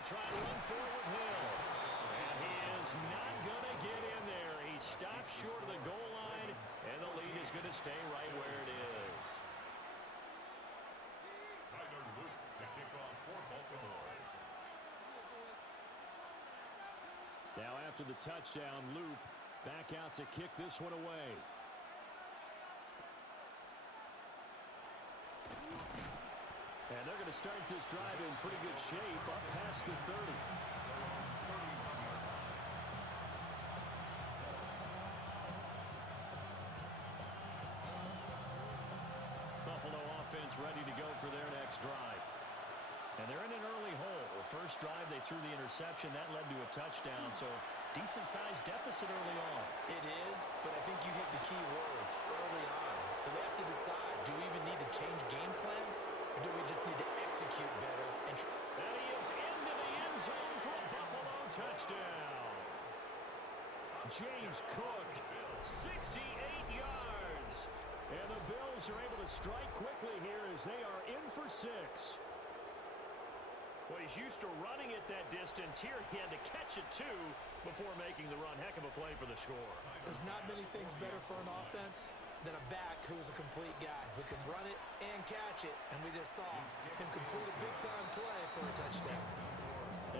They'll try to run forward Hill. And he is not going to get in there. He stopped short of the goal line, and the lead is going to stay right where it is. Tyler Luke to kick off for Baltimore. Now after the touchdown, Loop back out to kick this one away. And they're going to start this drive in pretty good shape, up past the 30. Buffalo offense ready to go for their next drive. And they're in an early hole. The first drive, they threw the interception. That led to a touchdown, so decent-sized deficit early on. It is, but I think you hit the key words early on. So they have to decide, do we even need to change game plan, or do we just need to execute better? And he is into the end zone for a Buffalo touchdown. James Cook, 68 yards. And the Bills are able to strike quickly here as they are in for 6. Well, he's used to running it that distance. Here he had to catch it, too, before making the run. Heck of a play for the score. There's not many things better for an offense than a back who is a complete guy who can run it and catch it. And we just saw him complete a big-time play for a touchdown.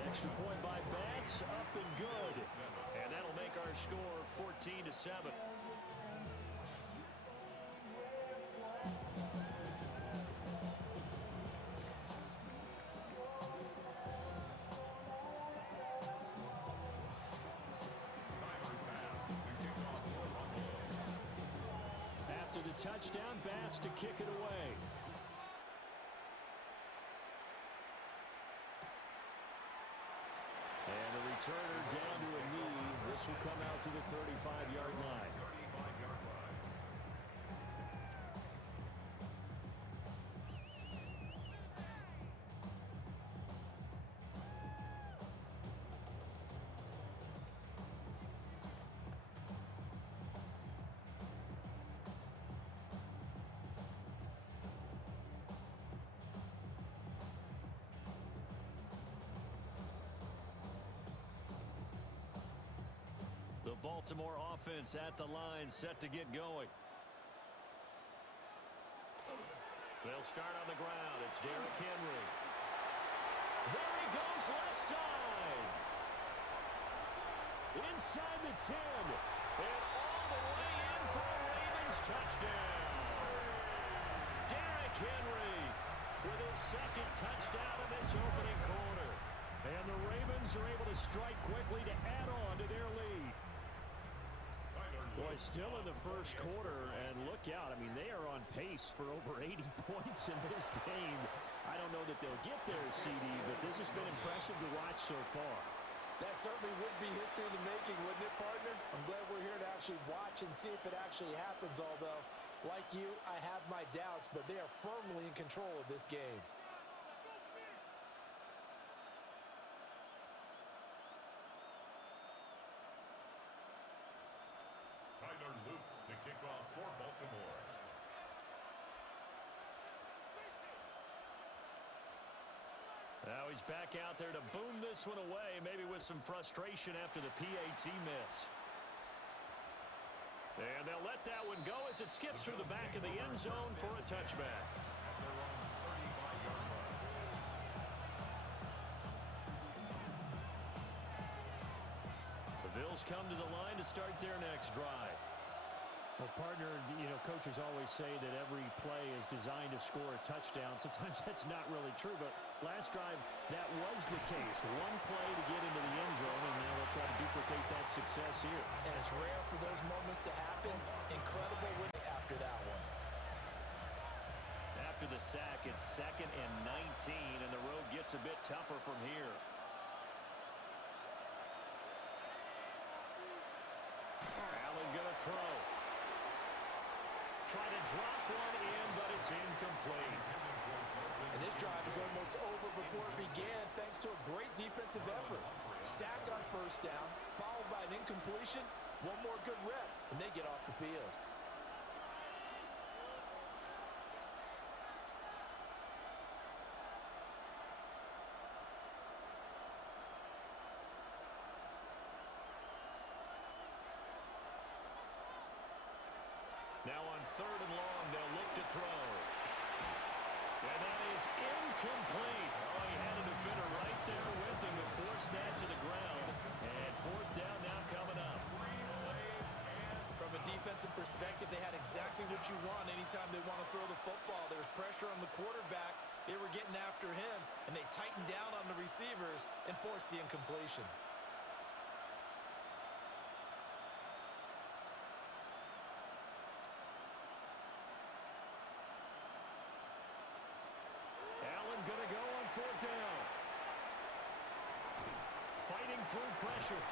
Extra point by Bass, up and good. And that'll make our score 14-7. After the touchdown, Bass to kick it away. And the returner down to a knee. This will come out to the 35-yard line. 35-yard line. The Baltimore offense at the line, set to get going. They'll start on the ground. It's Derrick Henry. There he goes, left side. Inside the 10. And all the way in for a Ravens touchdown. Derrick Henry with his second touchdown in this opening quarter. And the Ravens are able to strike quickly to add on to their lead. Boy, still in the first quarter, and look out. I mean, they are on pace for over 80 points in this game. I don't know that they'll get there, CD, but this has been impressive to watch so far. That certainly would be history in the making, wouldn't it, partner? I'm glad we're here to actually watch and see if it actually happens, although, like you, I have my doubts, but they are firmly in control of this game. Tyler Luke to kick off for Baltimore. Now he's back out there to boom this one away, maybe with some frustration after the PAT miss. And they'll let that one go as it skips through the back of the end zone for a touchback. At their own 35-yard line. The Bills come to the line to start their next drive. Well, partner, you know, coaches always say that every play is designed to score a touchdown. Sometimes that's not really true, but last drive, that was the case. One play to get into the end zone, and now they'll try to duplicate that success here. And it's rare for those moments to happen. Incredible win after that one. After the sack, it's 2nd and 19, and the road gets a bit tougher from here. Allen gonna throw. Try to drop one in, but it's incomplete. And this drive is almost over before it began thanks to a great defensive effort. Sack on first down, followed by an incompletion. One more good rep, and they get off the field. third and long. They'll look to throw. And that is incomplete. Oh, he had a defender right there with him to force that to the ground. And fourth down now coming up. From a defensive perspective, they had exactly what you want anytime they want to throw the football. There was pressure on the quarterback. They were getting after him, and they tightened down on the receivers and forced the incompletion. Allen going to go on fourth down. Fighting through pressure.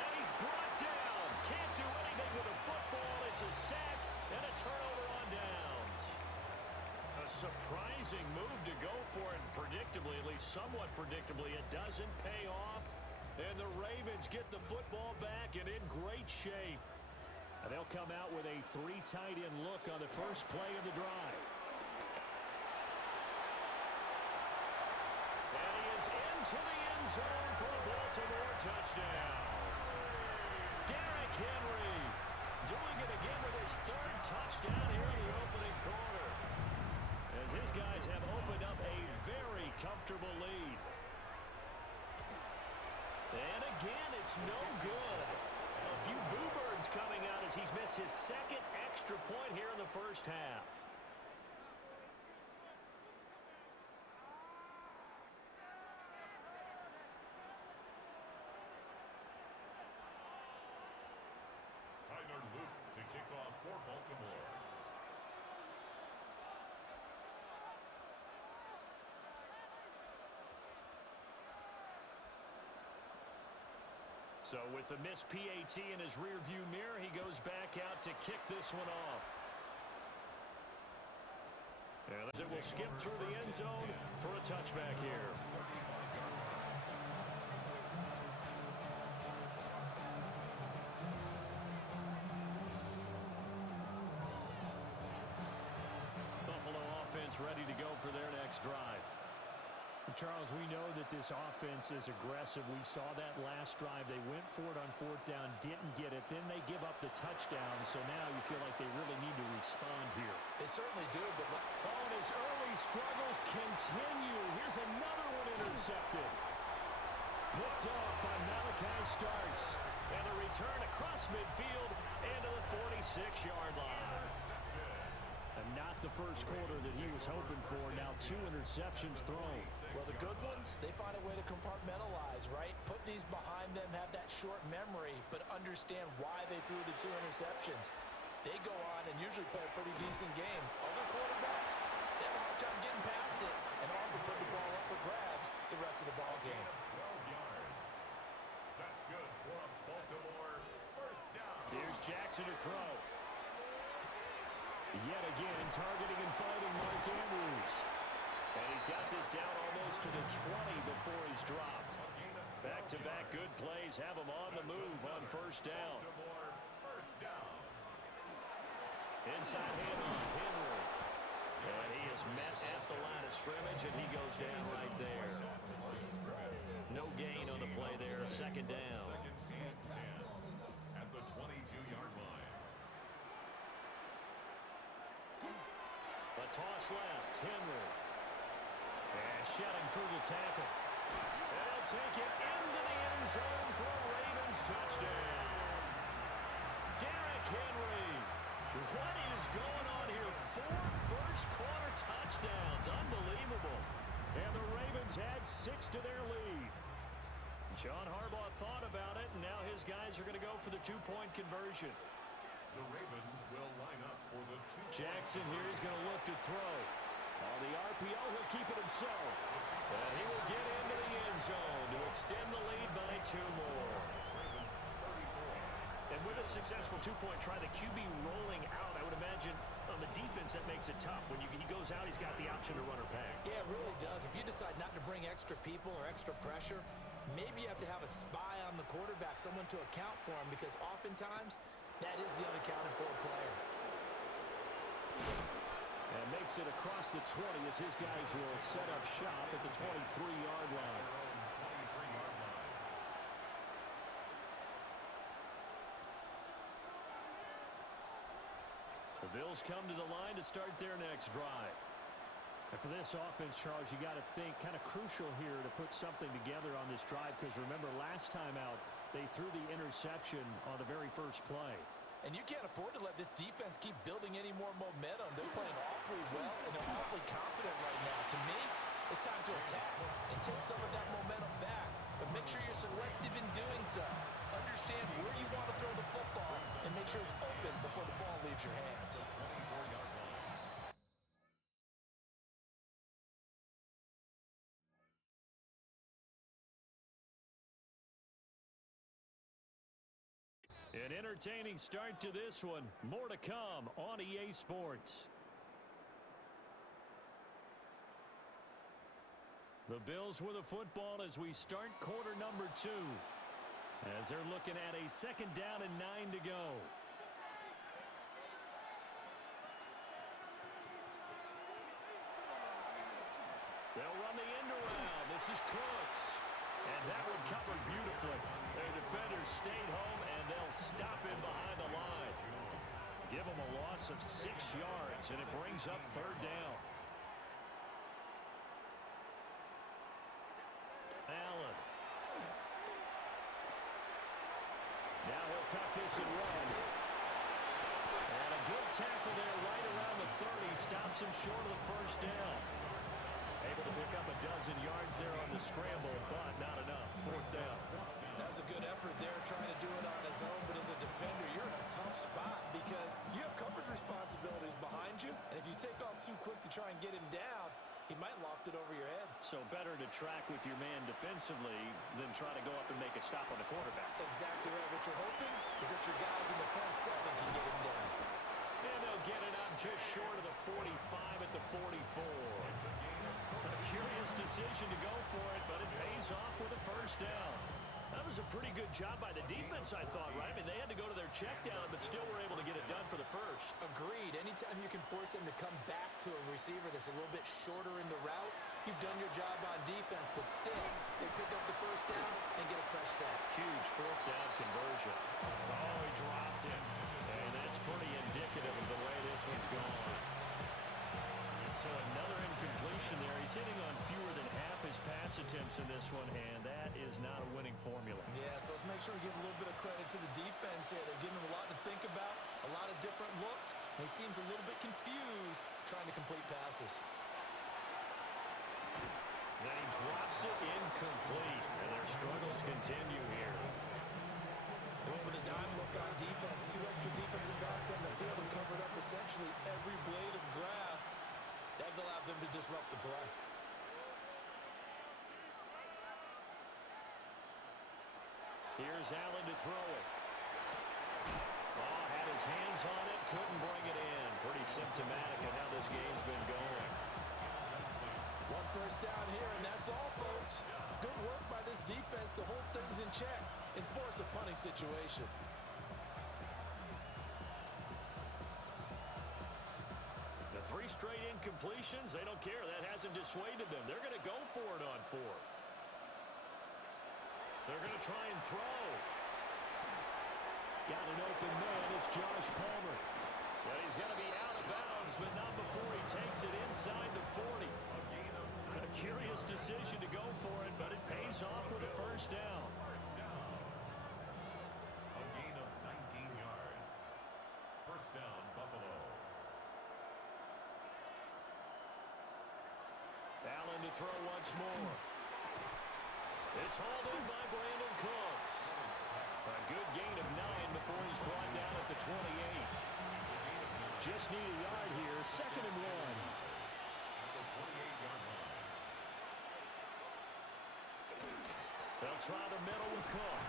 And he's brought down. Can't do anything with the football. It's a sack and a turnover on downs. A surprising move to go for it. Predictably, at least somewhat predictably, it doesn't pay off. And the Ravens get the football back and in great shape. And they'll come out with a 3 tight end look on the first play of the drive. And he is into the end zone for a Baltimore touchdown. Derrick Henry doing it again with his third touchdown here in the opening quarter. As his guys have opened up a very comfortable lead. And again, it's no good. A few boo birds coming out as he's missed his second extra point here in the first half. To kick off for Baltimore. So with the missed PAT in his rearview mirror, he goes back out to kick this one off. And it will skip through the end zone for a touchback here. Ready to go for their next drive. Charles, we know that this offense is aggressive. We saw that last drive. They went for it on fourth down, didn't get it. Then they give up the touchdown, so now you feel like they really need to respond here. They certainly do, but and his early struggles continue. Here's another one intercepted. Picked off by Malachi Starks. And a return across midfield and to the 46-yard line. And not the first quarter that he was hoping for. Now 2 interceptions thrown. Well, the good ones, they find a way to compartmentalize, right? Put these behind them, have that short memory, but understand why they threw the 2 interceptions. They go on and usually play a pretty decent game. Other quarterbacks, they have a hard time getting past it and often put the ball up for grabs the rest of the ball game. 12 yards. That's good for a Baltimore first down. Here's Jackson to throw. Yet again, targeting and fighting Mark Andrews. And he's got this down almost to the 20 before he's dropped. Back-to-back good plays have him on the move on first down. Inside handoff, Henry. And he is met at the line of scrimmage, and he goes down right there. No gain on the play there, second down. Second and 10 at the 22-yard line. A toss left, Henry. And shedding through the tackle. And he'll take it into the end zone for a Ravens touchdown. Derrick Henry. What is going on here? 4 first-quarter touchdowns. Unbelievable. And the Ravens add 6 to their lead. John Harbaugh thought about it, and now his guys are going to go for the 2-point conversion. The Ravens will line up for the 2-point Jackson here is going to look to throw. On the RPO, he'll keep it himself. And he will get into the end zone to extend the lead by 2 more. And with a successful 2-point try, the QB rolling out, I would imagine on the defense that makes it tough. When he goes out, he's got the option to run or pass. Yeah, it really does. If you decide not to bring extra people or extra pressure, maybe you have to have a spy on the quarterback, someone to account for him, because oftentimes that is the unaccounted for player. And makes it across the 20 as his guys will set up shop at the 23-yard line. The Bills Bills come to the line to start their next drive. And for this offense, Charles, you got to think kind of crucial here to put something together on this drive because remember last time out they threw the interception on the very first play. And you can't afford to let this defense keep building any more momentum. They're playing awfully well, and they're awfully confident right now. To me, it's time to attack and take some of that momentum back. But make sure you're selective in doing so. Understand where you want to throw the football and make sure it's open before the ball leaves your hands. An entertaining start to this one. More to come on EA Sports. The Bills with a football as we start quarter number 2. As they're looking at a second down and 9 to go. They'll run the end around. This is Cooks. And that one covered beautifully. Their defenders stayed home, and they'll stop him behind the line. Give him a loss of 6 yards, and it brings up third down. Allen. Now he'll tuck this and run. And a good tackle there right around the 30. Stops him short of the first down. Able to pick up a dozen yards there on the scramble, but not enough. Fourth down. That was a good effort there trying to do it on his own, but as a defender, you're in a tough spot because you have coverage responsibilities behind you, and if you take off too quick to try and get him down, he might loft it over your head. So better to track with your man defensively than try to go up and make a stop on the quarterback. Exactly right. What you're hoping is that your guys in the front 7 can get him down. And they'll get it up just short of the 45 at the 44. A curious decision to go for it, but it pays off with a first down. That was a pretty good job by the defense, I thought, right? I mean, they had to go to their check down, but still were able to get it done for the first. Agreed. Anytime you can force him to come back to a receiver that's a little bit shorter in the route, you've done your job on defense, but still, they pick up the first down and get a fresh set. Huge fourth down conversion. Oh, he dropped it. And that's pretty indicative of the way this one's gone. So another incompletion there. He's hitting on fewer than half his pass attempts in this one, and that is not a winning formula. Yeah, so let's make sure we give a little bit of credit to the defense here. They're giving him a lot to think about, a lot of different looks, and he seems a little bit confused trying to complete passes. Then he drops it incomplete, and their struggles continue here. They went with a dime look on defense. 2 extra defensive backs on the field and covered up essentially every blade of grass. That allowed them to disrupt the play. Here's Allen to throw it. Oh, had his hands on it, couldn't bring it in. Pretty symptomatic of how this game's been going. 1 first down here, and that's all, folks. Good work by this defense to hold things in check and force a punting situation. The 3 straight incompletions, they don't care. That hasn't dissuaded them. They're going to go for it on 4th. They're going to try and throw. Got an open man. It's Josh Palmer. But he's going to be out of bounds, but not before he takes it inside the 40. A curious decision to go for it, but it pays off with a first down. First down. A gain of 19 yards. First down, Buffalo. Allen to throw once more. It's hauled in by Brandon Cooks. A good gain of 9 before he's brought down at the 28. Just need a yard here, 2nd and 1. At the 28-yard line. They'll try the middle with Cook.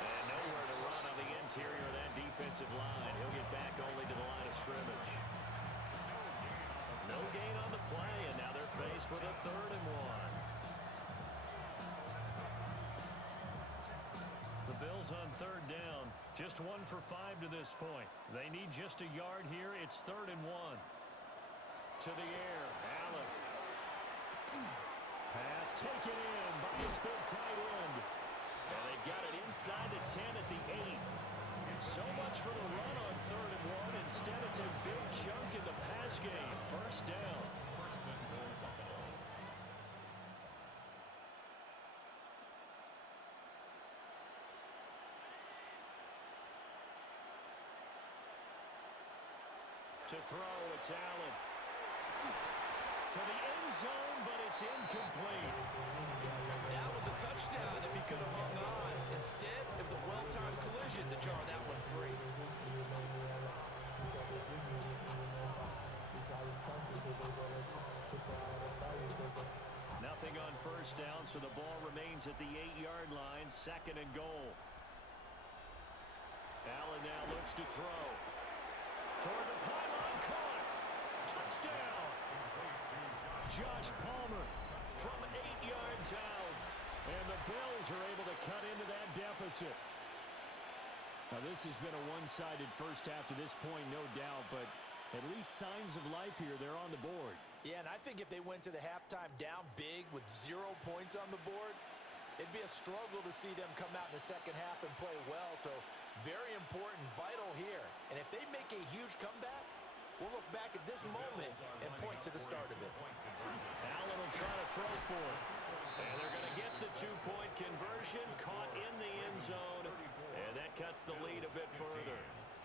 And nowhere to run on the interior of that defensive line. He'll get back only to the line of scrimmage. No gain on the play, and now they're faced with a 3rd and 1. The Bills on 3rd down. Just 1 for 5 to this point. They need just a yard here. It's 3rd and 1. To the air, Allen. Pass taken in by his big tight end. And they've got it inside the 10 at the 8. So much for the run on 3rd and 1. Instead, it's a big chunk in the pass game. First down. First and goal, Buffalo. To throw, it's Allen. To the end zone, but it's incomplete. That was a touchdown if he could have hung on. Instead, it was a well-timed collision to jar that one free. Nothing on first down, so the ball remains at the 8-yard line, 2nd and goal. Allen now looks to throw. Toward the pylon, caught. Touchdown. Josh Palmer from 8 yards out. And the Bills are able to cut into that deficit. Now, this has been a one-sided first half to this point, no doubt, but at least signs of life here. They're on the board. Yeah, and I think if they went to the halftime down big with 0 points on the board, it'd be a struggle to see them come out in the second half and play well. So very important, vital here. And if they make a huge comeback, we'll look back at this moment and point to the start of it. Allen will try to throw for it. And they're going to get the 2-point conversion, caught in the end zone, and that cuts the lead a bit further.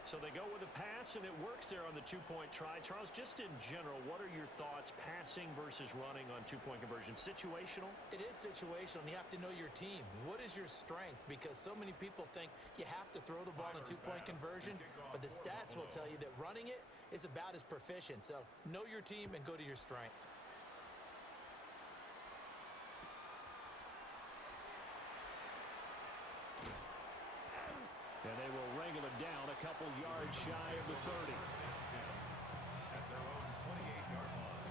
So they go with a pass, and it works there on the 2-point try. Charles, just in general, what are your thoughts passing versus running on 2-point conversion? Situational? It is situational, and you have to know your team. What is your strength? Because so many people think you have to throw the ball in a 2-point conversion, but the stats will tell you that running it is about as proficient. So know your team and go to your strength. And they will wrangle it down a couple yards shy of the 30. At their own 28-yard line.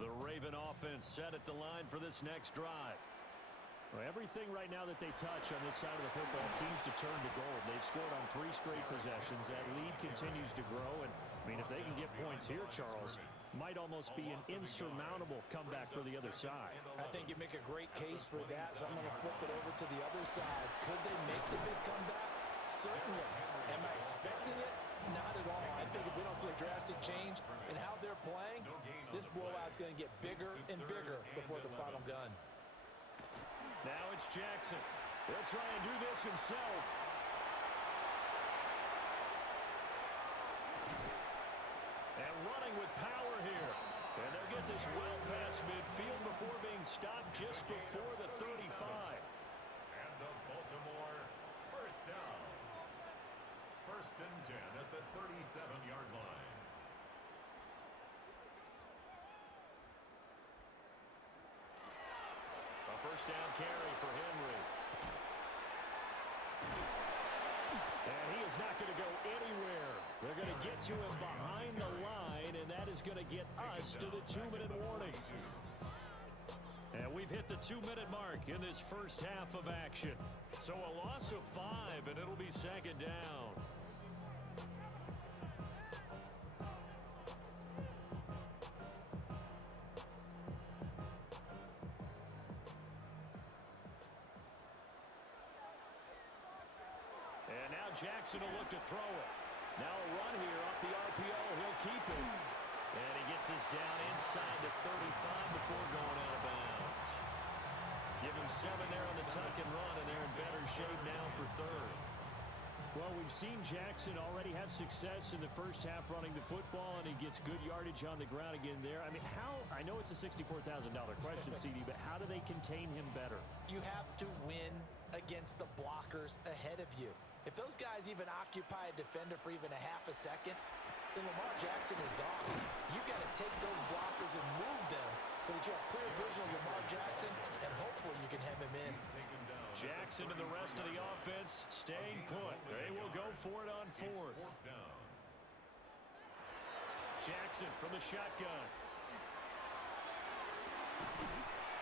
The Raven offense set at the line for this next drive. Well, everything right now that they touch on this side of the football seems to turn to gold. They've scored on 3 straight possessions. That lead continues to grow. And, I mean, if they can get points here, Charles, might almost be an insurmountable comeback for the other side. I think you make a great case for that, so I'm going to flip it over to the other side. Could they make the big comeback? Certainly. Am I expecting it? Not at all. I think if we don't see a drastic change in how they're playing, this blowout's going to get bigger and bigger before the final gun. Now it's Jackson. He'll try and do this himself. And running with power here. And they'll get this well past midfield before being stopped just before the 35. And the Baltimore first down. First and 10 at the 37-yard line. First down carry for Henry. And he is not going to go anywhere. They're going to get to him behind the line, and that is going to get us to the 2-minute warning. And we've hit the 2-minute mark in this first half of action. So a loss of 5, and it'll be second down. And now Jackson will look to throw it. Now a run here off the RPO. He'll keep it. And he gets this down inside the 35 before going out of bounds. Give him 7 there on the tuck and run, and they're in better shape now for third. Well, we've seen Jackson already have success in the first half running the football, and he gets good yardage on the ground again there. I mean, I know it's a $64,000 question, CD, but how do they contain him better? You have to win against the blockers ahead of you. If those guys even occupy a defender for even a half a second, then Lamar Jackson is gone. You got to take those blockers and move them so that you have clear vision of Lamar Jackson, and hopefully you can hem him in. Jackson and the rest of the offense staying put. They will go for it on fourth. Jackson from the shotgun.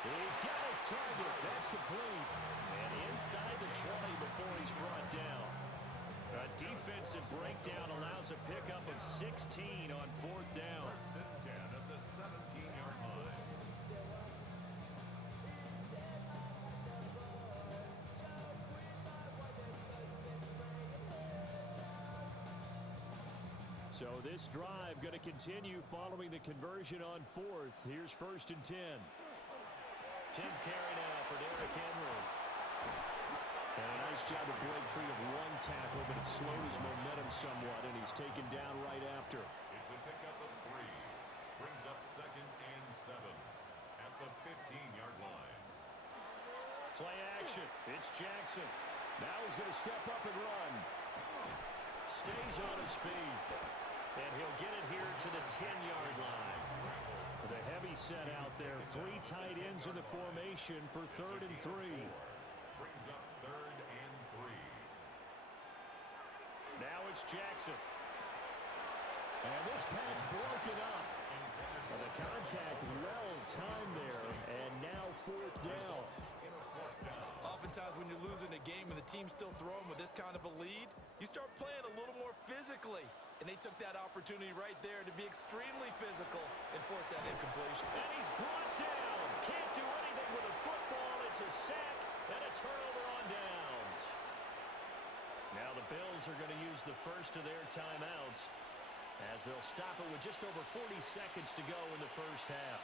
He's got his his target. That's complete. And inside the 20 before he's brought down. A defensive breakdown allows a pickup of 16 on 4th down. First and 10 at the 17-yard line. So this drive going to continue following the conversion on 4th. Here's 1st and 10. 10th carry now for Derrick Henry. And a nice job to break free of one tackle, but it slowed his momentum somewhat, and he's taken down right after. It's a pickup of 3. Brings up 2nd and 7 at the 15-yard line. Play action. It's Jackson. Now he's going to step up and run. Stays on his feet. And he'll get it here to the 10-yard line. The heavy set out there. 3 tight ends in the formation for 3rd and 3. Brings up 3rd and 3. Now it's Jackson. And this pass broken up. The contact well timed there. And now 4th down. Oftentimes when you're losing a game and the team's still throwing with this kind of a lead, you start playing a little more physically. And they took that opportunity right there to be extremely physical and force that incompletion. And he's brought down. Can't do anything with a football. It's a sack and a turnover on downs. Now the Bills are going to use the first of their timeouts as they'll stop it with just over 40 seconds to go in the first half.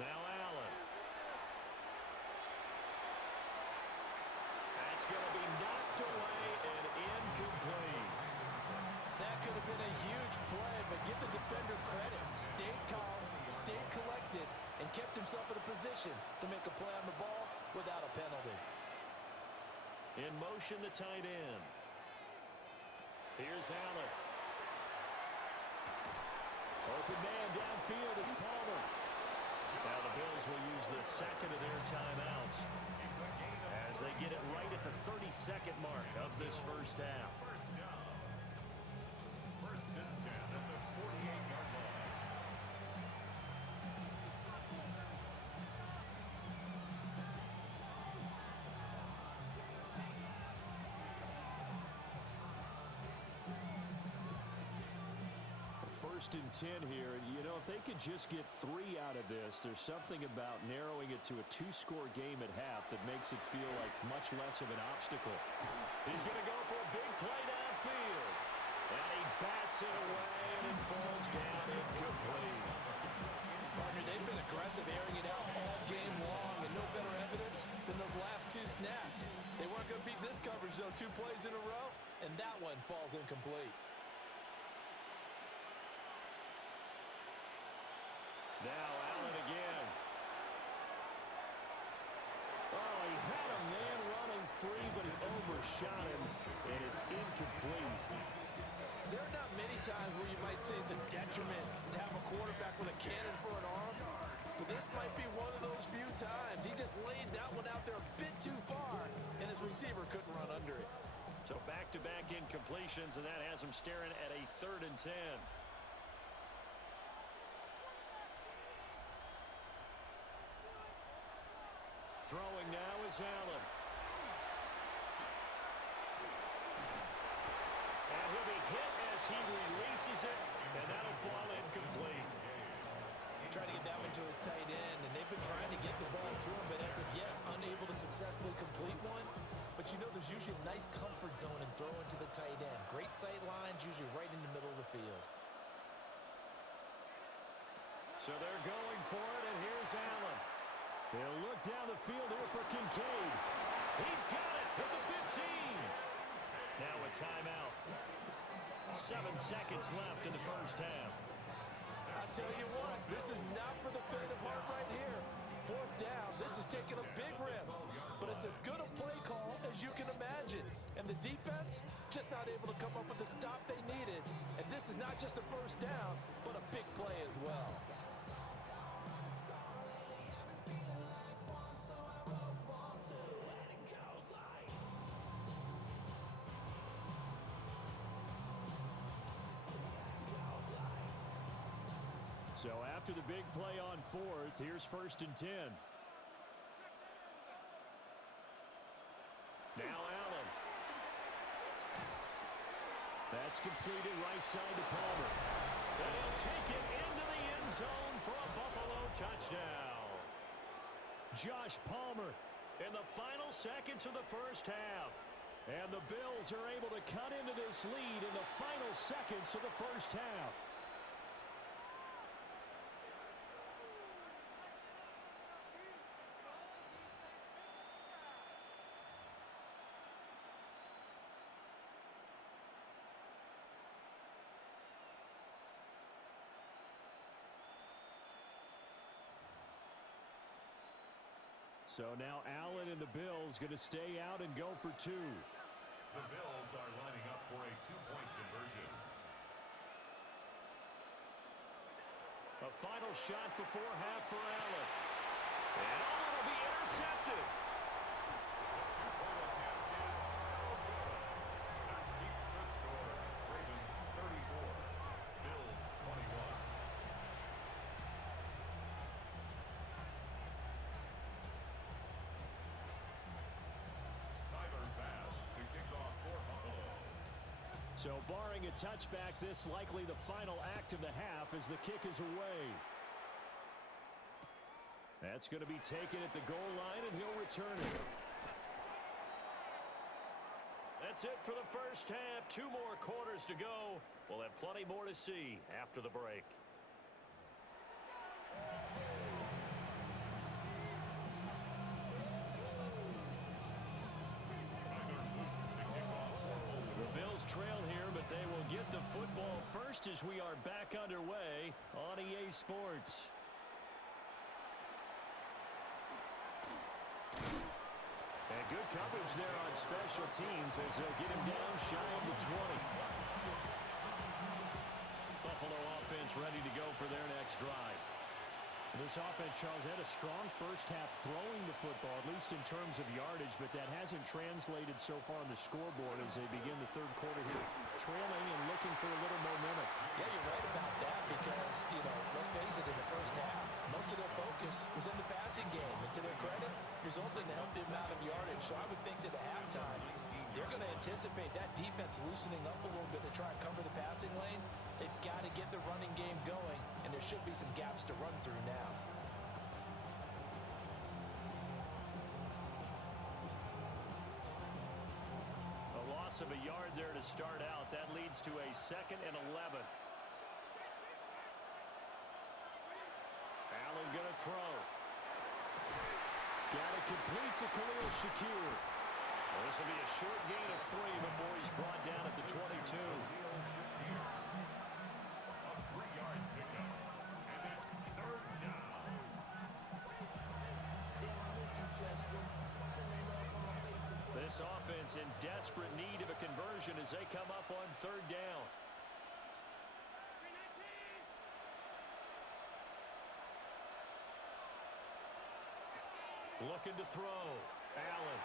Now Allen. That's going to be knocked away and incomplete. That could have been a huge play, but give the defender credit. Stayed calm, stayed collected, and kept himself in a position to make a play on the ball without a penalty. In motion, the tight end. Here's Allen. Open man downfield. It's Palmer. Now the Bills will use the second of their timeouts as they get it right at the 32nd mark of this first half. First down. 1st and 10 at the 48-yard line. First and 10 here. You know, if they could just get 3 out of this, there's something about narrowing it to a 2-score game at half that makes it feel like much less of an obstacle. He's going to go for a big play downfield. And he bats it away, and it falls down incomplete. Partner, they've been aggressive, airing it out all game long, and no better evidence than those last 2 snaps. They weren't going to beat this coverage, though, 2 plays in a row, and that one falls incomplete. Now Allen again. Oh, he had a man running free, but he overshot him, and it's incomplete. There are not many times where you might say it's a detriment to have a quarterback with a cannon for an arm, but this might be one of those few times. He just laid that one out there a bit too far, and his receiver couldn't run under it. So back-to-back incompletions, and that has him staring at a 3rd and 10. Throwing now is Allen. And he'll be hit as he releases it, and that'll fall incomplete. Trying to get that one to his tight end, and they've been trying to get the ball to him, but as of yet, unable to successfully complete one. But you know there's usually a nice comfort zone in throwing to the tight end. Great sight lines, usually right in the middle of the field. So they're going for it, and here's Allen. They'll look down the field here for Kincaid. He's got it at the 15. Now a timeout. 7 seconds left in the first half. I'll tell you what, this is not for the faint of heart right here. 4th down, this is taking a big risk, but it's as good a play call as you can imagine. And the defense just not able to come up with the stop they needed. And this is not just a first down, but a big play as well. So after the big play on fourth, here's 1st and 10. Now Allen. That's completed right side to Palmer. And he'll take it into the end zone for a Buffalo touchdown. Josh Palmer in the final seconds of the first half. And the Bills are able to cut into this lead in the final seconds of the first half. So now Allen and the Bills going to stay out and go for 2. The Bills are lining up for a 2-point conversion. A final shot before half for Allen. And it'll be intercepted. The 2-point attempt is no good. That keeps the score. Ravens 34, Bills 21. So barring a touchback, this likely the final act of the half as the kick is away. That's going to be taken at the goal line, and he'll return it. That's it for the first half. 2 more quarters to go. We'll have plenty more to see after the break. Trail here, but they will get the football first as we are back underway on EA Sports. And good coverage there on special teams as they'll get him down shy of the 20. Buffalo offense ready to go for their next drive. This offense, Charles, had a strong first half throwing the football, at least in terms of yardage, but that hasn't translated so far on the scoreboard as they begin the third quarter here, trailing and looking for a little momentum. Yeah, you're right about that because, let's face it, in the first half, most of their focus was in the passing game. And to their credit, resulted in a healthy amount of yardage. So I would think that at halftime, they're going to anticipate that defense loosening up a little bit to try and cover the passing lanes. They've got to get the running game going, and there should be some gaps to run through now. A loss of a yard there to start out. That leads to a 2nd and 11. Allen going to throw. Got it complete to Khalil Shakir. Well, this will be a short gain of 3 before he's brought down at the 22. This offense in desperate need of a conversion as they come up on 3rd down. Looking to throw. Allen.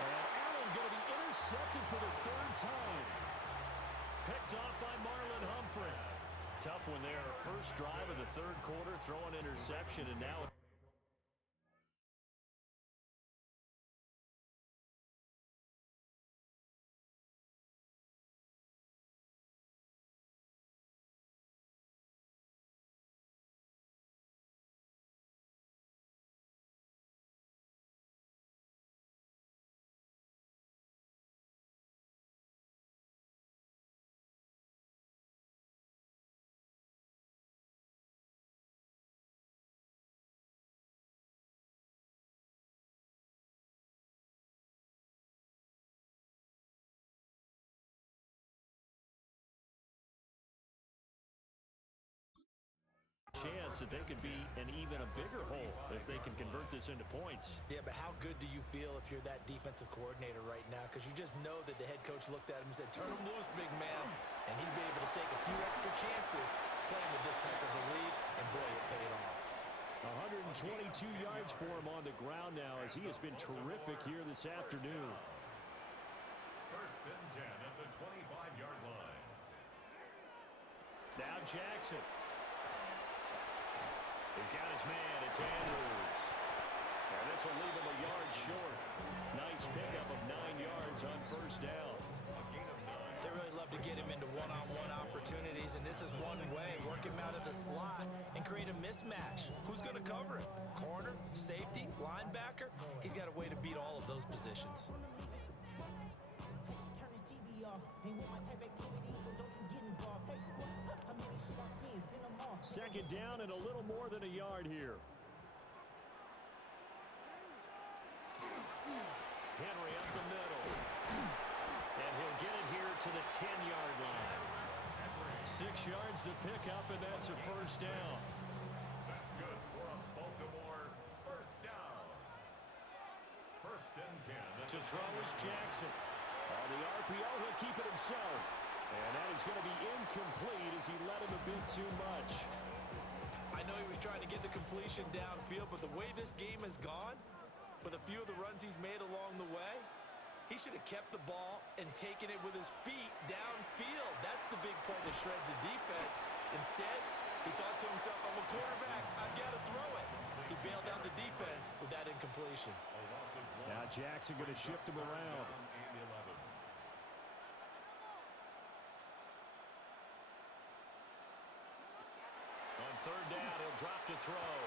And Allen going to be intercepted for the 3rd time. Picked off by Marlon Humphrey. Tough one there. First drive of the 3rd quarter, throwing interception, and now chance that they could be in even a bigger hole if they can convert this into points. Yeah, but how good do you feel if you're that defensive coordinator right now? Because you just know that the head coach looked at him and said, turn him loose, big man. And he'd be able to take a few extra chances playing with this type of a lead, and boy, it paid off. 122 yards for him on the ground now as he has been terrific here this afternoon. 1st and 10 at the 25-yard line. Now Jackson. He's got his man. It's Andrews. And this will leave him a yard short. Nice pickup of 9 yards on first down. They really love to get him into one-on-one opportunities, and this is one way. Work him out of the slot and create a mismatch. Who's going to cover him? Corner, safety, linebacker? He's got a way to beat all of those positions. Second down and a little more than a yard here. Henry up the middle. And he'll get it here to the 10-yard line. 6 yards the pickup, and that's a first down. That's good for a Baltimore first down. First and 10. To throw is Jackson. On the RPO, he'll keep it himself. And that is going to be incomplete as he led him a bit too much. I know he was trying to get the completion downfield, but the way this game has gone, with a few of the runs he's made along the way, he should have kept the ball and taken it with his feet downfield. That's the big play that shreds a defense. Instead, he thought to himself, I'm a quarterback, I've got to throw it. He bailed out the defense with that incompletion. Now Jackson going to shift him around. On third down, he'll drop to throw.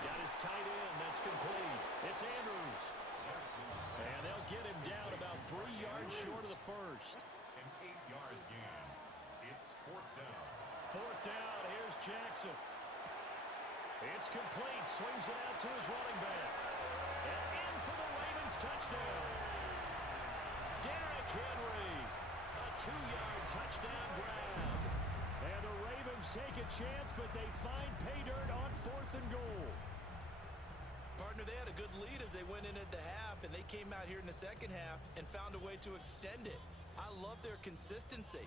Got his tight end. That's complete. It's Andrews. And they'll get him down about 3 yards short of the first. An 8-yard gain. It's fourth down. Fourth down. Here's Jackson. It's complete. Swings it out to his running back. And in for the Ravens touchdown. Derrick Henry. A 2-yard touchdown grab. And the Ravens take a chance, but they find pay dirt on 4th and goal. Partner, they had a good lead as they went in at the half, and they came out here in the second half and found a way to extend it. I love their consistency.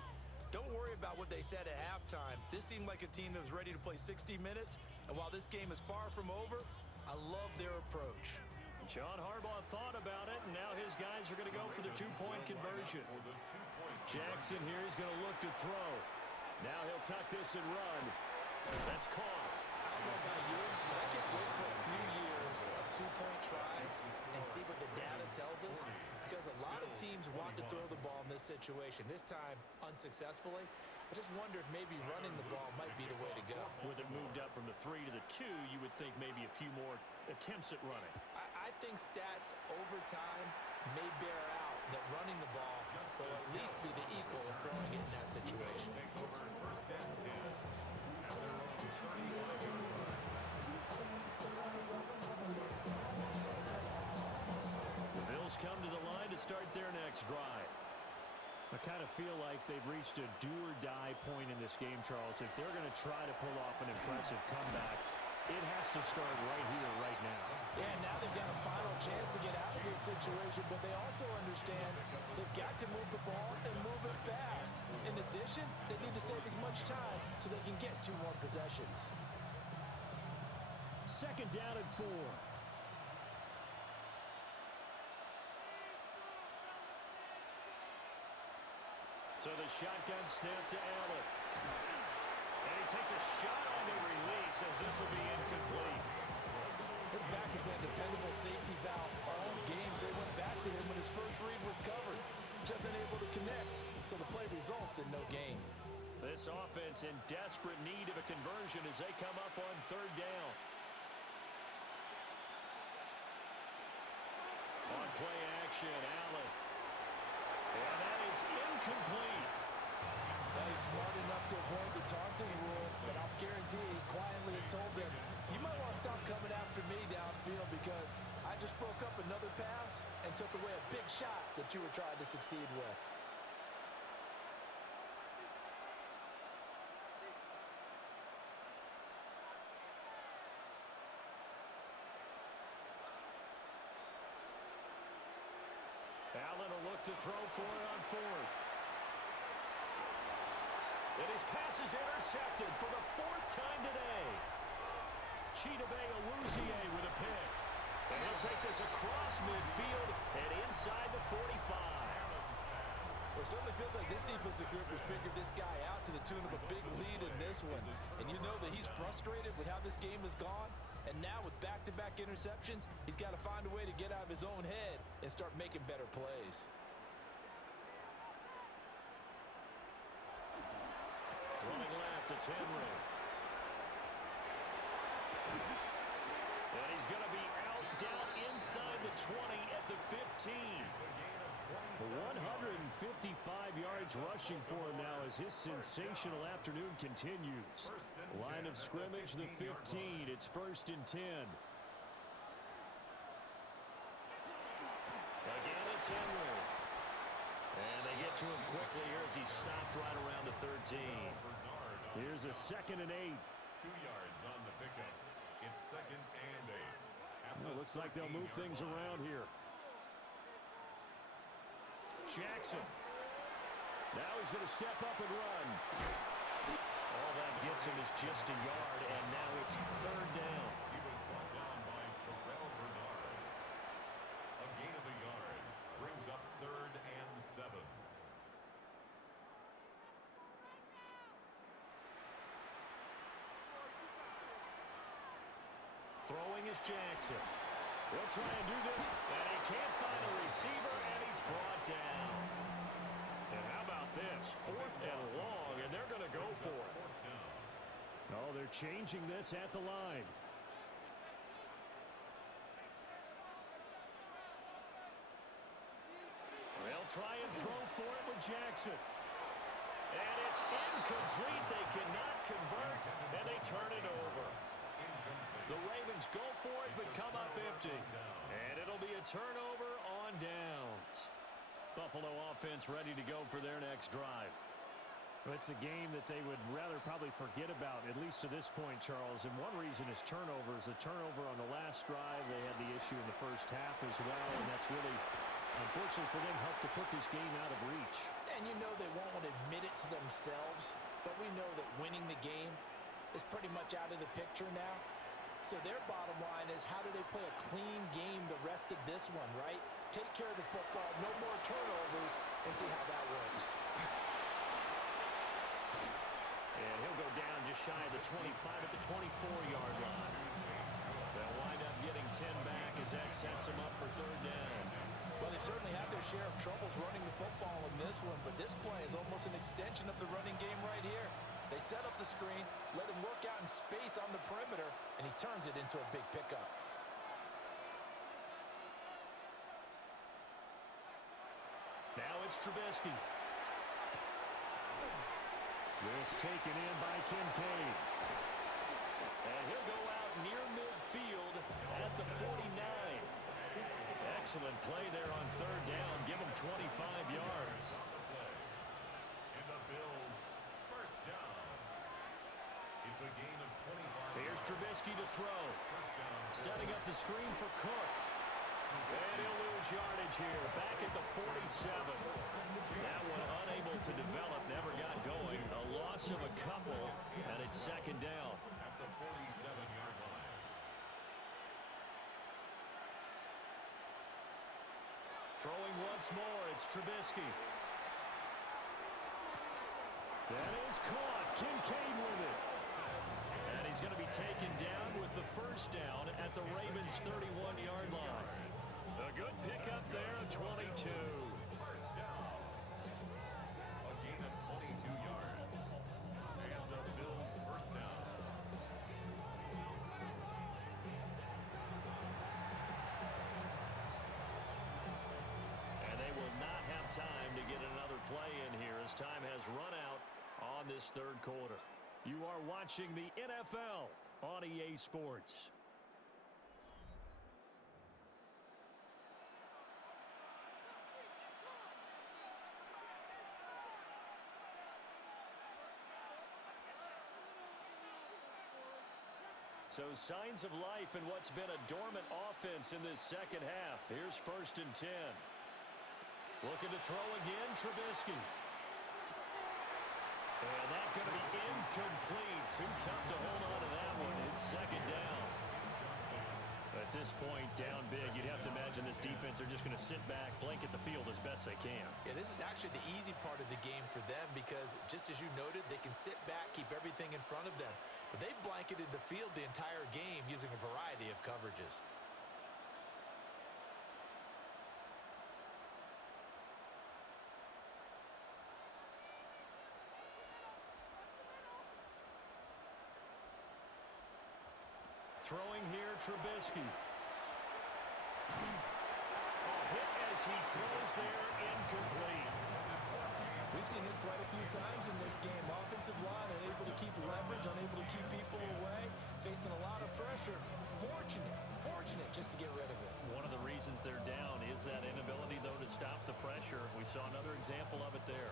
Don't worry about what they said at halftime. This seemed like a team that was ready to play 60 minutes, and while this game is far from over, I love their approach. John Harbaugh thought about it, and now his guys are going to go for the two-point conversion. Jackson here is going to look to throw. Now he'll tuck this and run. That's caught. I don't know about you, but I can't wait for a few years of two-point tries and see what the data tells us, because a lot of teams want to throw the ball in this situation. This time, unsuccessfully. I just wonder if maybe running the ball might be the way to go. With it moved up from the 3 to the 2, you would think maybe a few more attempts at running. I think stats over time may bear out that running the ball will at least be the equal of throwing it in that situation. Take over first and 10. At their own 35-yard line. The Bills come to the line to start their next drive. I kind of feel like they've reached a do-or-die point in this game, Charles. If they're going to try to pull off an impressive comeback, it has to start right here, right now. Yeah, now they've got a final chance to get out of this situation, but they also understand they've got to move the ball and move it fast. In addition, they need to save as much time so they can get 2 more possessions. Second down and 4. So the shotgun snap to Allen. And he takes a shot on the release as this will be incomplete. His back has been a dependable safety valve all game, so they went back to him when his first read was covered. Just unable to connect, so the play results in no gain. This offense in desperate need of a conversion as they come up on third down. On play action, Allen. And that is incomplete. So he's smart enough to avoid the taunting rule, but I'll guarantee he quietly has told them, you might want to stop coming after me downfield because I just broke up another pass and took away a big shot that you were trying to succeed with. Allen will look to throw for it on fourth. And his pass is intercepted for the 4th time today. Chidobe Awuzie with a pick. And he'll take this across midfield and inside the 45. Well, it certainly feels like this defensive group has figured this guy out to the tune of a big lead in this one. And you know that he's frustrated with how this game has gone. And now with back-to-back interceptions, he's got to find a way to get out of his own head and start making better plays. Running left, it's Henry. And he's going to be out down inside the 20 at the 15. 155 yards rushing for him now as his sensational afternoon continues. Line of scrimmage, the 15. It's 1st and 10. Again, it's Henry. And they get to him quickly here as he stopped right around the 13. Here's a 2nd and 8. 2 yards on the pickup. It's 2nd and 8. Well, looks like they'll move things around here. Jackson. Now he's going to step up and run. All that gets him is just a yard, and now it's 3rd down. He was brought down by Terrell Bernard. A gain of a yard brings up 3rd and 7. Throwing is Jackson. He'll try and do this. And he can't find a receiver, and he's brought down. And how about this? 4th and long, and they're going to go for it. Oh, they're changing this at the line. They'll try and throw for it with Jackson. And it's incomplete. They cannot convert, and they turn it over. The Ravens go for it, but come up empty. And it'll be a turnover on downs. Buffalo offense ready to go for their next drive. It's a game that they would rather probably forget about, at least to this point, Charles. And one reason is turnovers. A turnover on the last drive. They had the issue in the first half as well, and that's really, unfortunately for them, helped to put this game out of reach. And you know they won't admit it to themselves, but we know that winning the game is pretty much out of the picture now. So their bottom line is, how do they play a clean game the rest of this one, right? Take care of the football, no more turnovers, and see how that works. And he'll go down just shy of the 25 at the 24-yard line. They'll wind up getting 10 back as that sets them up for 3rd down. Well, they certainly have their share of troubles running the football in this one, but this play is almost an extension of the running game right here. They set up the screen, let him work out in space on the perimeter, and he turns it into a big pickup. Now it's Trubisky. This taken in by Kincaid. And he'll go out near midfield at the 49. Excellent play there on 3rd down. Give him 25 yards. And the Bills, 1st down. It's a gain of 25. Here's Trubisky to throw. Setting up the screen for Cook. And he'll lose yardage here. Back at the 47. That one unable to develop. Never got going. A loss of a couple. And it's 2nd down. At the 47-yard line. Throwing once more. It's Trubisky. That is caught. Kincaid with it. And he's going to be taken down with the 1st down at the Ravens' 31-yard line. A good pickup there at 22. 1st down. A gain of 22 yards. And the Bills' 1st down. And they will not have time to get another play in here as time has run out on this 3rd quarter. You are watching the NFL on EA Sports. So signs of life in what's been a dormant offense in this 2nd half. Here's 1st and 10. Looking to throw again, Trubisky. And that's going to be incomplete. Too tough to hold on to that one. It's 2nd down. At this this point, down big, you'd have to imagine this defense are just going to sit back, blanket the field as best they can. Yeah, this is actually the easy part of the game for them because, just as you noted, they can sit back, keep everything in front of them. But they've blanketed the field the entire game using a variety of coverages. Throwing here, Trubisky. A hit as he throws there, incomplete. We've seen this quite a few times in this game. Offensive line unable to keep leverage, unable to keep people away, facing a lot of pressure. Fortunate just to get rid of it. One of the reasons they're down is that inability, though, to stop the pressure. We saw another example of it there.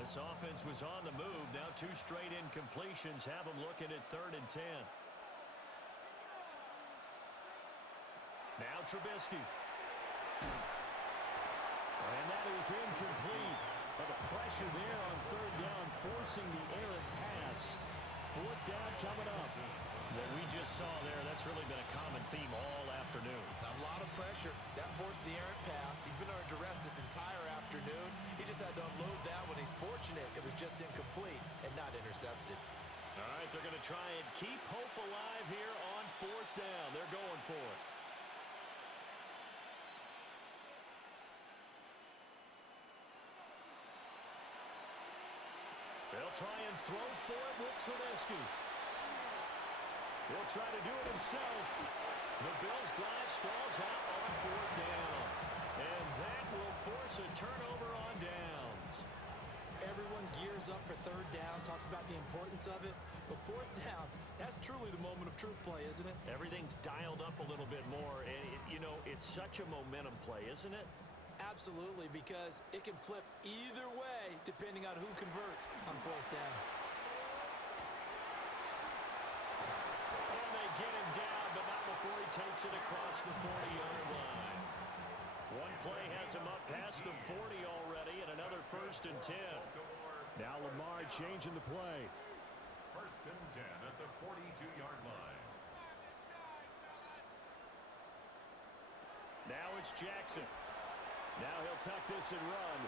This offense was on the move. Now 2 straight incompletions have them looking at 3rd and 10. Now Trubisky. And that is incomplete. But the pressure there on 3rd down, forcing the errant pass. 4th down coming up. What we just saw there, that's really been a common theme all afternoon. A lot of pressure. That forced the errant pass. He's been under duress this entire afternoon. He just had to unload that one. He's fortunate it was just incomplete and not intercepted. All right, they're going to try and keep hope alive here on 4th down. They're going for it. They'll try and throw for it with Trubisky. He'll try to do it himself. The Bills drive stalls out on 4th down. And that will force a turnover on downs. Everyone gears up for 3rd down, talks about the importance of it. But 4th down, that's truly the moment of truth play, isn't it? Everything's dialed up a little bit more. And, it's such a momentum play, isn't it? Absolutely, because it can flip either way depending on who converts on 4th down. And they get him down, but not before he takes it across the 40-yard line. One play has him up past the 40 already, and another 1st and 10. Now Lamar changing the play. 1st and 10 at the 42-yard line. Now it's Jackson. Now he'll tuck this and run.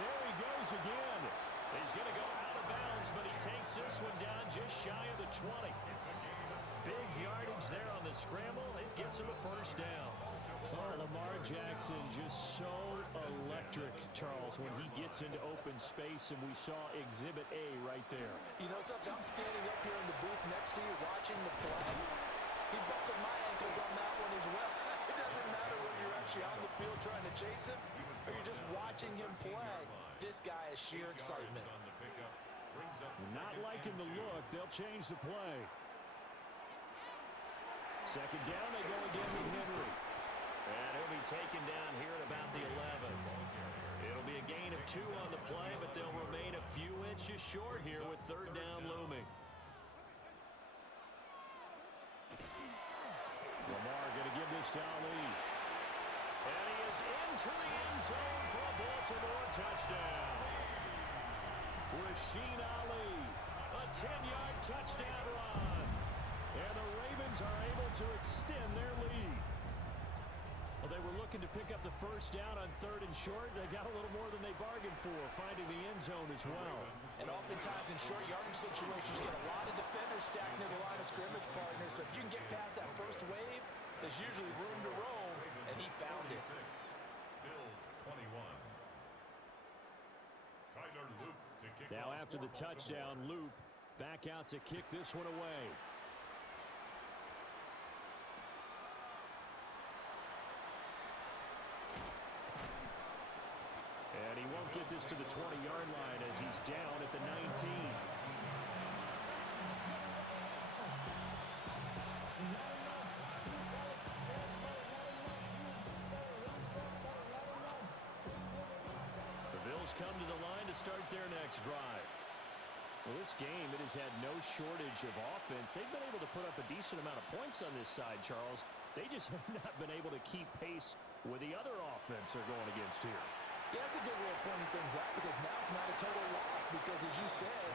There he goes again. He's going to go out of bounds, but he takes this one down just shy of the 20. Big yardage there on the scramble. It gets him a 1st down. Oh, Lamar Jackson just so electric, Charles, when he gets into open space, and we saw Exhibit A right there. You know something? I'm standing up here in the booth next to you watching the play. He buckled my ankles on that one as well. It doesn't matter whether you're actually on the field trying to chase him or you're just watching him play. This guy is sheer excitement. Not liking the look. They'll change the play. 2nd down, they go again with Henry. And he'll be taken down here at about the 11. It'll be a gain of 2 on the play, but they'll remain a few inches short here with 3rd down looming. Lamar going to give this to Ali. And he is into the end zone for a Baltimore touchdown. Rasheen Ali, a 10-yard touchdown run. And the Ravens are able to extend their lead. Well, they were looking to pick up the 1st down on 3rd and short. They got a little more than they bargained for, finding the end zone as well. And oftentimes in short yardage situations, you get a lot of defenders stacked near the line of scrimmage partners. So if you can get past that first wave, there's usually room to roam, and he found it. Bills 21. Tyler Loop to kick Now off after for the touchdown, Loop back out to kick this one away. And he won't get this to the 20-yard line as he's down at the 19. The Bills come to the line to start their next drive. Well, this game, it has had no shortage of offense. They've been able to put up a decent amount of points on this side, Charles. They just have not been able to keep pace with the other offense they're going against here. Yeah, that's a good way of pointing things out because now it's not a total loss because, as you said,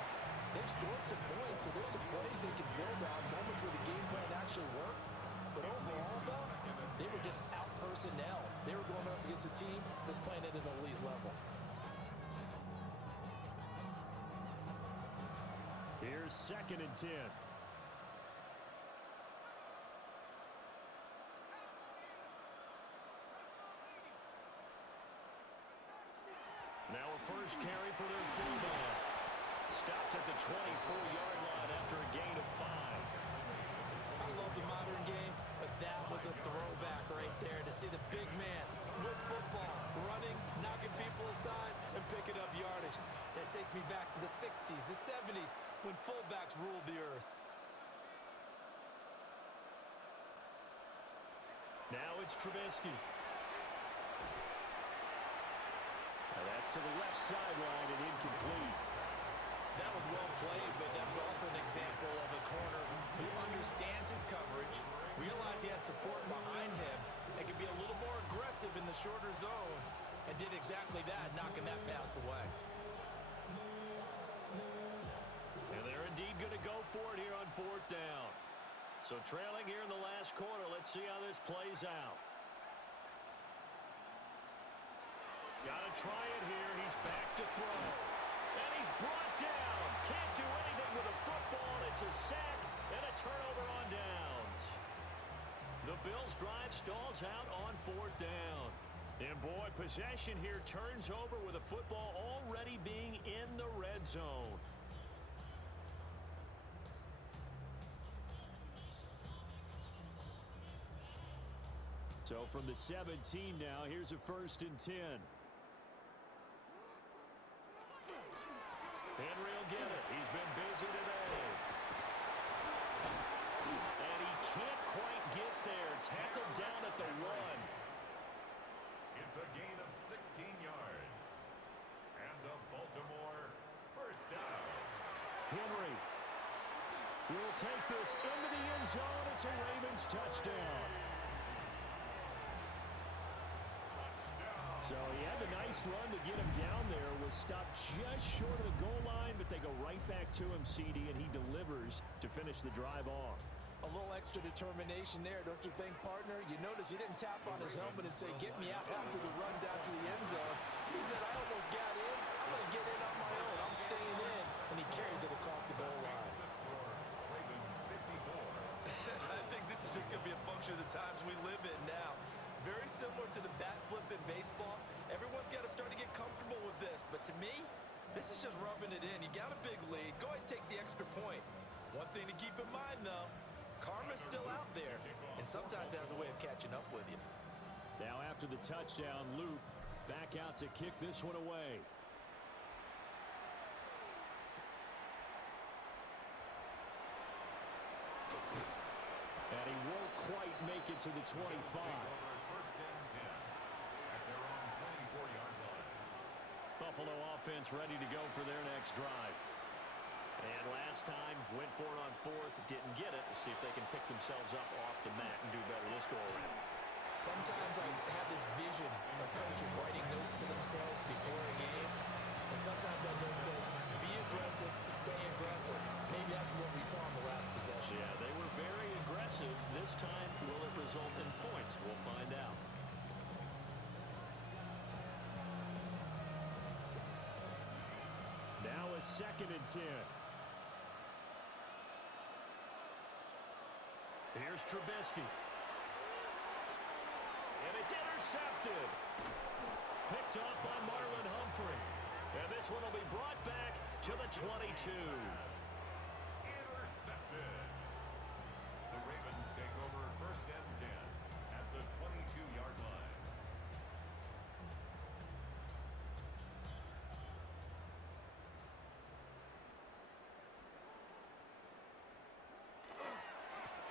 they've scored some points, so there's some plays they can build on, moments where the game plan actually worked. But overall, though, they were just out-personnel. They were going up against a team that's playing at an elite level. Here's 2nd and 10. Now a first carry for their fullback. Stopped at the 24-yard line after a gain of 5. I love the modern game, but that was a throwback right there to see the big man with football, running, knocking people aside, and picking up yardage. That takes me back to the 60s, the 70s, when fullbacks ruled the earth. Now it's Trubisky. That's to the left sideline and incomplete. That was well played, but that was also an example of a corner who understands his coverage, realized he had support behind him, and could be a little more aggressive in the shorter zone, and did exactly that, knocking that pass away. And they're indeed going to go for it here on 4th down. So trailing here in the last quarter, let's see how this plays out. Got to try it here. He's back to throw. And he's brought down. Can't do anything with a football. It's a sack and a turnover on downs. The Bills' drive stalls out on 4th down. And boy, possession here turns over with a football already being in the red zone. So from the 17 now, here's a 1st and 10. Henry will get it. He's been busy today. And he can't quite get there. Tackled down at the 1. It's a gain of 16 yards. And the Baltimore first down. Henry will take this into the end zone. It's a Ravens touchdown. So he had a nice run to get him down there. Was stopped just short of the goal line, but they go right back to him, CD, and he delivers to finish the drive off. A little extra determination there, don't you think, partner? You notice he didn't tap on his helmet and say, get me out after the run down to the end zone. He said, I almost got in. I'm going to get in on my own. I'm staying in. And he carries it across the goal line. I think this is just going to be a function of the times we live in now. Very similar to the bat flip in baseball. Everyone's got to start to get comfortable with this. But to me, this is just rubbing it in. You got a big lead. Go ahead and take the extra point. One thing to keep in mind, though, karma's still out there. And sometimes it has a way of catching up with you. Now after the touchdown, loop back out to kick this one away. And he won't quite make it to the 25. Buffalo offense ready to go for their next drive. And last time, went for it on 4th, didn't get it. We'll see if they can pick themselves up off the mat and do better this go-around. Sometimes I have this vision of coaches writing notes to themselves before a game. And sometimes that note says, be aggressive, stay aggressive. Maybe that's what we saw in the last possession. Yeah, they were very aggressive. This time, will it result in points? We'll find out. Now a 2nd and 10. Here's Trubisky. And it's intercepted. Picked off by Marlon Humphrey. And this one will be brought back to the 22. Intercepted. The Ravens take over 1st and 10 at the 22-yard line.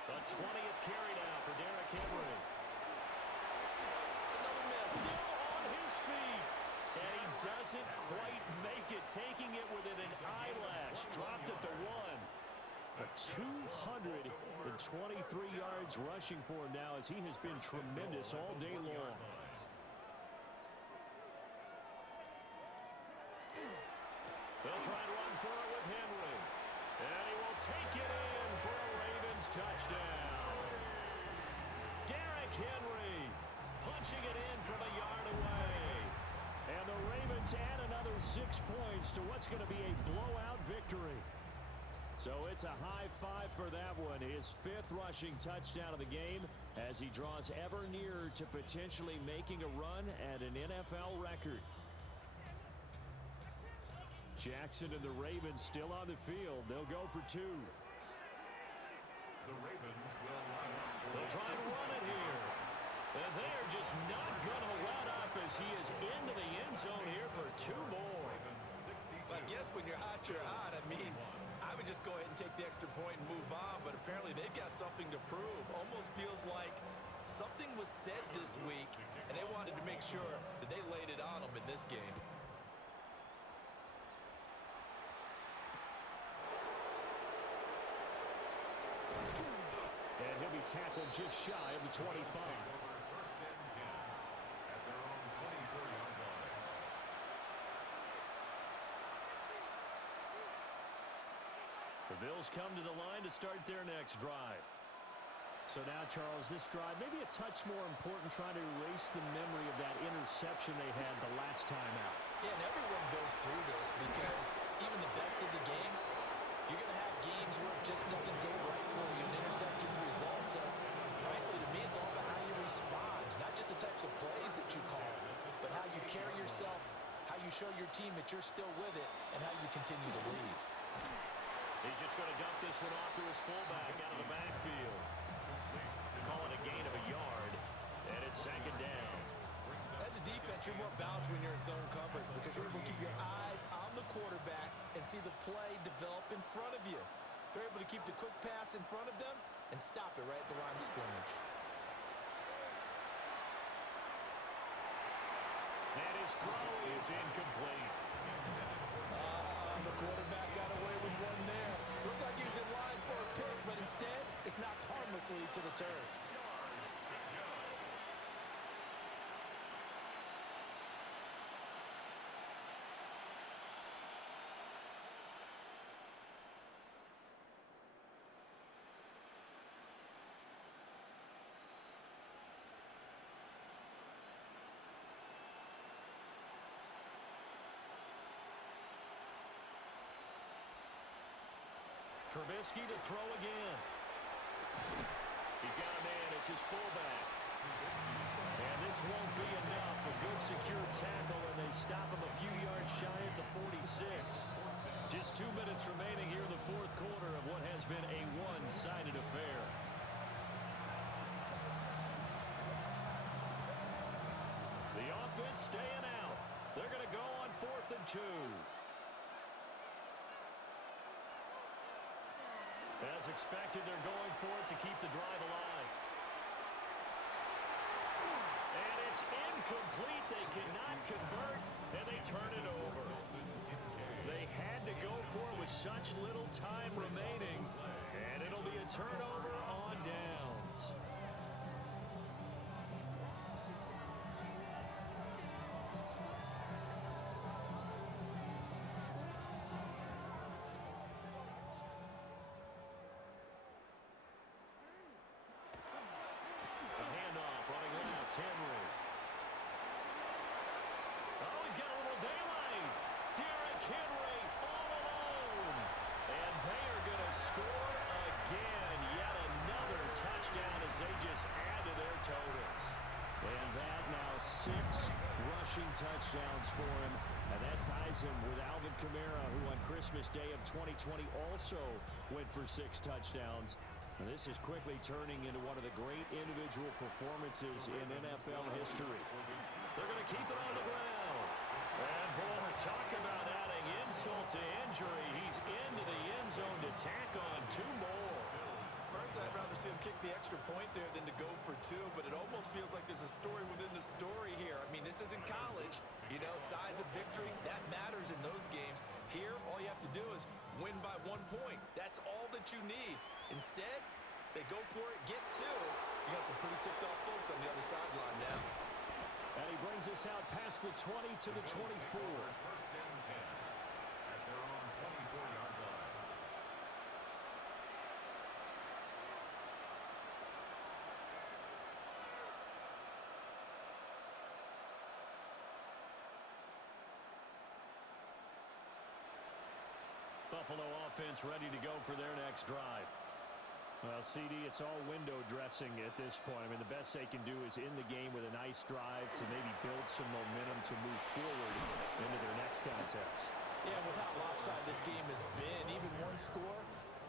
The 20th carry now for Derrick Henry. Another miss. Still on his feet. And he doesn't quite make it, taking it within an eyelash. Dropped at the 1. 223 yards rushing for him now as he has been tremendous all day long. They'll try and run for it with Henry. And he will take it in for a Ravens touchdown. Derrick Henry punching it in from a yard away. And the Ravens add another 6 points to what's going to be a blowout victory. So it's a high five for that one. His 5th rushing touchdown of the game as he draws ever nearer to potentially making a run at an NFL record. Jackson and the Ravens still on the field. They'll go for 2. The Ravens will line up. They'll try and run it here. And they're just not going to let up as he is into the end zone here for 2 more. I guess when you're hot, you're hot. I mean, I would just go ahead and take the extra point and move on, but apparently they've got something to prove. Almost feels like something was said this week, and they wanted to make sure that they laid it on them in this game. And he'll be tackled just shy of the 25. First and 10 at their own 24-yard line. The Bills come to the line to start their next drive. So now, Charles, this drive maybe a touch more important, trying to erase the memory of that interception they had the last time out. Yeah, and everyone goes through this because even the best in the game, you're going to have games where it just doesn't go right for you. An interception's result. So, frankly, to me, it's all about how you respond, not just the types of plays that you call, but how you carry yourself, how you show your team that you're still with it, and how you continue to lead. He's just going to dump this one off to his fullback out of the backfield. Call it a gain of a yard, and it's 2nd down. As a defense, you're more balanced when you're in zone coverage because you're able to keep your eyes on the quarterback and see the play develop in front of you. They're able to keep the quick pass in front of them and stop it right at the line of scrimmage. And his throw is incomplete. The quarterback got away with one there. Looked like he was in line for a pick, but instead, it's knocked harmlessly to the turf. Trubisky to throw again. He's got a man. It's his fullback. And this won't be enough. A good secure tackle, and they stop him a few yards shy at the 46. Just 2 minutes remaining here in the 4th quarter of what has been a one-sided affair. The offense staying out. They're going to go on 4th and 2. As expected, they're going for it to keep the drive alive. And it's incomplete. They cannot convert, and they turn it over. They had to go for it with such little time remaining, and it'll be a turnover on downs. Henry. Oh, he's got a little daylight. Derrick Henry all alone. And they are going to score again. Yet another touchdown as they just add to their totals. And that now 6 rushing touchdowns for him. And that ties him with Alvin Kamara, who on Christmas Day of 2020 also went for 6 touchdowns. And this is quickly turning into one of the great individual performances in NFL history. They're going to keep it on the ground. And boy, talk about adding insult to injury. He's into the end zone to tack on 2 more. Personally, I'd rather see him kick the extra point there than to go for 2, but it almost feels like there's a story within the story here. I mean, this isn't college. You know, size of victory, that matters in those games. Here, all you have to do is win by 1 point. That's all that you need. Instead, they go for it, get 2. You got some pretty ticked off folks on the other sideline now. And he brings us out past the 20 to the 24. First and 10 at their own Buffalo offense ready to go for their next drive. Well, CD, it's all window dressing at this point. I mean, the best they can do is in the game with a nice drive to maybe build some momentum to move forward into their next contest. Yeah, with how lopsided this game has been, even one score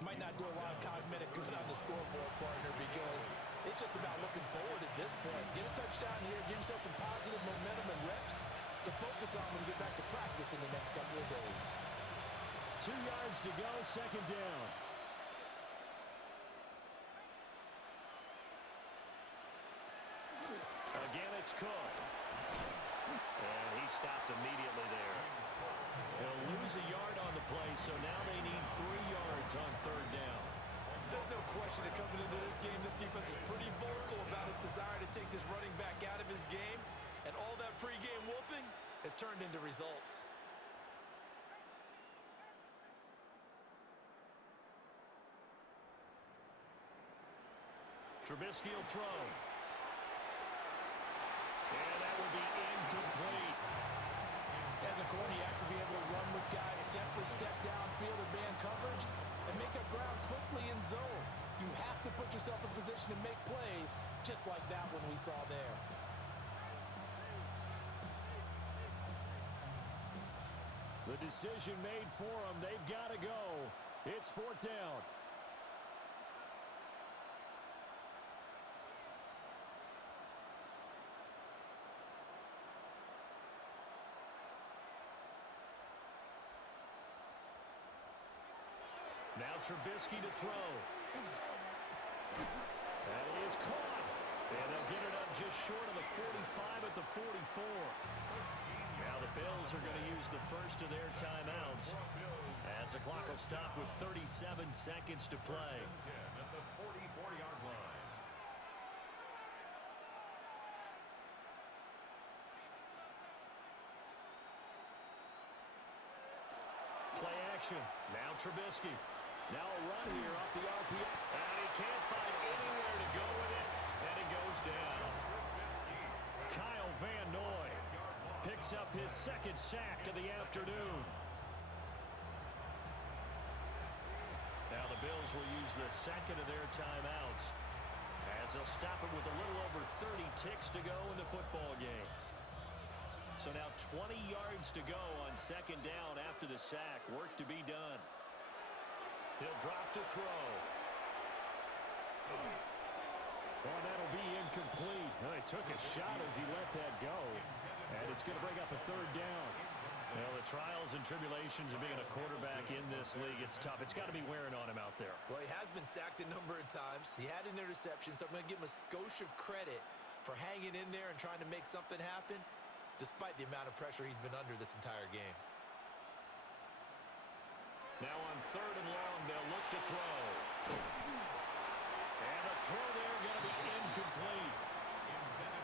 might not do a lot of cosmetic good on the scoreboard, partner, because it's just about looking forward at this point. Get a touchdown here, give yourself some positive momentum and reps to focus on when you get back to practice in the next couple of days. 2 yards to go, second down. Again, it's Cook. And he stopped immediately there. He'll lose a yard on the play, so now they need 3 yards on third down. There's no question that coming into this game, this defense is pretty vocal about its desire to take this running back out of his game, and all that pregame wolfing has turned into results. Trubisky will throw. And that will be incomplete. As a corner, you have to be able to run with guys step for step downfield or man coverage and make up ground quickly in zone. You have to put yourself in position to make plays, just like that one we saw there. The decision made for them. They've got to go. It's fourth down. Now Trubisky to throw. That is caught. And they'll get it up just short of the 45 at the 44. Now the Bills are going to use the first of their timeouts as the clock will stop with 37 seconds to play. At the 44-yard line. Play action. Now Trubisky. Now a run here off the RPO. And he can't find anywhere to go with it. And it goes down. Kyle Van Noy picks up his second sack of the afternoon. Now the Bills will use the second of their timeouts as they'll stop it with a little over 30 ticks to go in the football game. So now 20 yards to go on second down after the sack. Work to be done. He'll drop to throw. Oh, that'll be incomplete. Well, he took a shot as he let that go. And it's going to bring up a third down. Well, the trials and tribulations of being a quarterback in this league, it's tough. It's got to be wearing on him out there. Well, he has been sacked a number of times. He had an interception, so I'm going to give him a skosh of credit for hanging in there and trying to make something happen, despite the amount of pressure he's been under this entire game. Now on third and long, they'll look to throw. And the throw there going to be incomplete.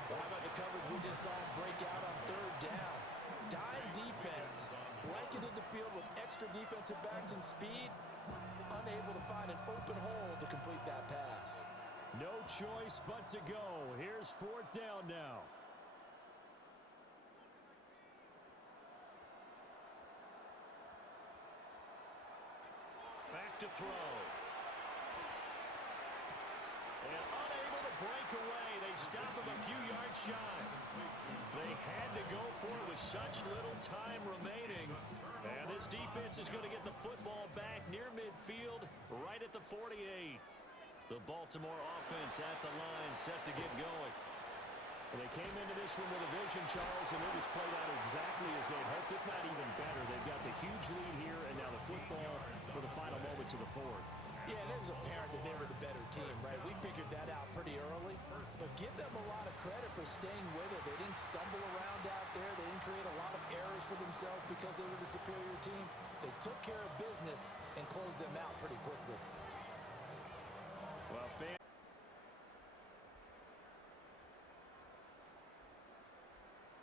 Well, how about the coverage we just saw him break out on third down? Dime defense, blanketed the field with extra defensive backs and speed, unable to find an open hole to complete that pass. No choice but to go. Here's fourth down now. Back to throw. And unable to break away. They stop him a few yards shy. They had to go for it with such little time remaining. And this defense is going to get the football back near midfield, right at the 48. The Baltimore offense at the line, set to get going. Well, they came into this one with a vision, Charles, and it was played out exactly as they'd hoped, if not even better. They've got the huge lead here, and now the football for the final moments of the fourth. Yeah, and it was apparent that they were the better team, right? We figured that out pretty early, but give them a lot of credit for staying with it. They didn't stumble around out there. They didn't create a lot of errors for themselves because they were the superior team. They took care of business and closed them out pretty quickly.